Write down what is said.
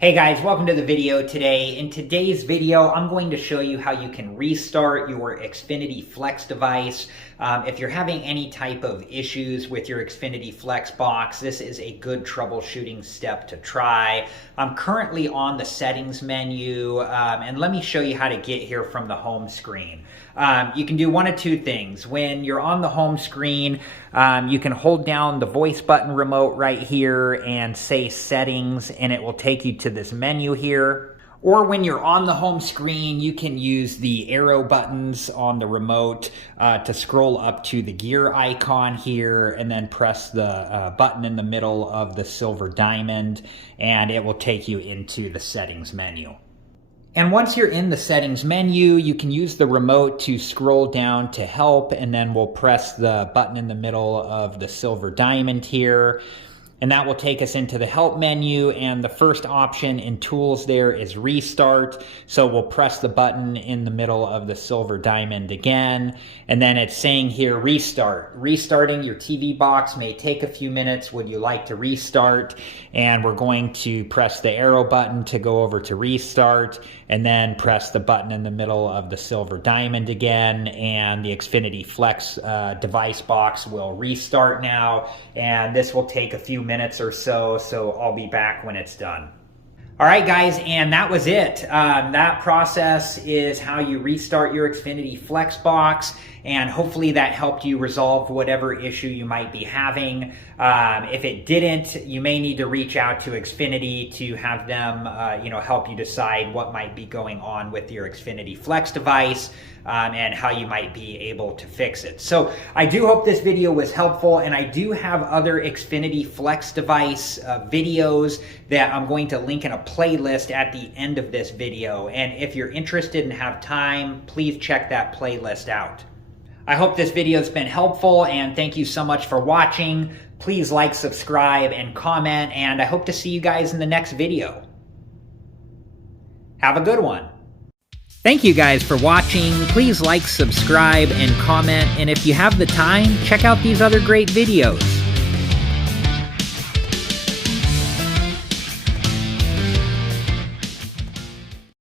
Hey guys, welcome to the video today. In today's video, I'm going to show you how you can restart your Xfinity Flex device. If you're having any type of issues with your Xfinity Flex box, this is a good troubleshooting step to try. I'm currently on the settings menu, and let me show you how to get here from the home screen. You can do one of two things. When you're on the home screen, you can hold down the voice button remote right here and say settings, and it will take you to this menu here. Or when you're on the home screen, you can use the arrow buttons on the remote to scroll up to the gear icon here and then press the button in the middle of the silver diamond, and it will take you into the settings menu. And once you're in the settings menu, you can use the remote to scroll down to help, and then we'll press the button in the middle of the silver diamond here. And that will take us into the help menu, and the first option in tools there is restart. So we'll press the button in the middle of the silver diamond again, and then it's saying here restart. Restarting your TV box may take a few minutes. Would you like to restart? And we're going to press the arrow button to go over to restart, and then press the button in the middle of the silver diamond again, and the Xfinity Flex device box will restart now, and this will take a few minutes or so I'll be back when it's done. All right, guys, and that was it. That process is how you restart your Xfinity Flex box, and hopefully that helped you resolve whatever issue you might be having. If it didn't, you may need to reach out to Xfinity to have them help you decide what might be going on with your Xfinity Flex device and how you might be able to fix it. So I do hope this video was helpful, and I do have other Xfinity Flex device videos that I'm going to link in a playlist at the end of this video. And if you're interested and have time, please check that playlist out. I hope this video has been helpful, and thank you so much for watching. Please like, subscribe, and comment, and I hope to see you guys in the next video. Have a good one. Thank you guys for watching. Please like, subscribe, and comment, and if you have the time, check out these other great videos.